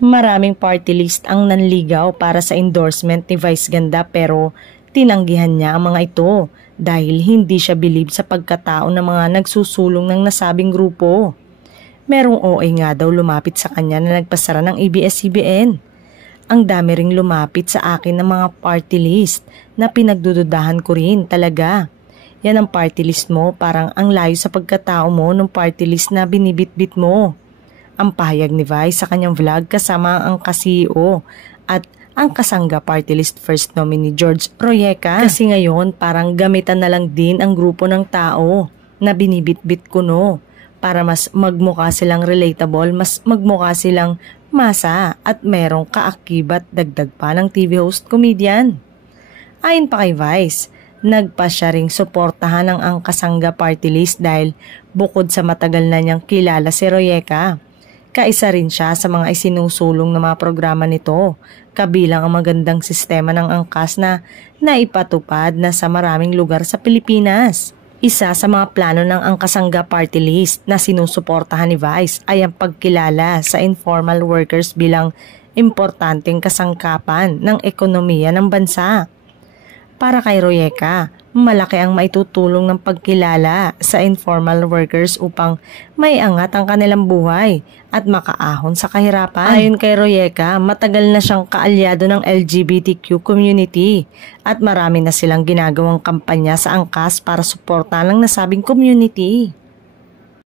Maraming party list ang nanligaw para sa endorsement ni Vice Ganda pero tinanggihan niya ang mga ito dahil hindi siya bilib sa pagkatao ng mga nagsusulong ng nasabing grupo. Merong OA nga daw lumapit sa kanya na nagpasara ng ABS-CBN. Ang dami ring lumapit sa akin ng mga party list na pinagdududahan ko rin talaga. Yan ang party list mo, parang ang layo sa pagkatao mo ng party list na binibitbit mo. Ang pahayag ni Vice sa kanyang vlog kasama ang ka-CEO at ang kasangga party list first nominee George Royeca. Kasi ngayon parang gamitan na lang din ang grupo ng tao na binibitbit ko no. Para mas magmukha silang relatable, mas magmukha silang masa at merong kaakibat dagdag pa ng TV host comedian. Ayon pa kay Vice, nagpa siya ring suportahan ang kasangga party list dahil bukod sa matagal na niyang kilala si Royeca, kaisa rin siya sa mga isinusulong na mga programa nito, kabilang ang magandang sistema ng angkas na naipatupad na sa maraming lugar sa Pilipinas. Isa sa mga plano ng Angkasangga Party List na sinusuportahan ni Vice ay ang pagkilala sa informal workers bilang importanteng kasangkapan ng ekonomiya ng bansa. Para kay Royeca, malaki ang maitutulong ng pagkilala sa informal workers upang maiangat ang kanilang buhay at makaahon sa kahirapan. Ayon kay Royeca, matagal na siyang kaalyado ng LGBTQ community at marami na silang ginagawang kampanya sa angkas para suportahan ang nasabing community.